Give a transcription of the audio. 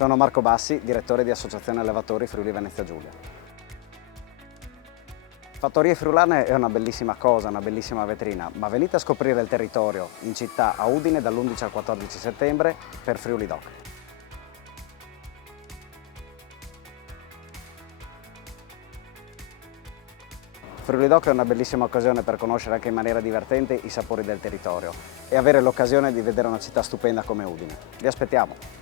Sono Marco Bassi, direttore di Associazione Allevatori Friuli Venezia Giulia. Fattorie Friulane è una bellissima cosa, una bellissima vetrina, ma venite a scoprire il territorio in città a Udine dall'11 al 14 settembre per Friuli Doc. Friuli Doc è una bellissima occasione per conoscere anche in maniera divertente i sapori del territorio e avere l'occasione di vedere una città stupenda come Udine. Vi aspettiamo!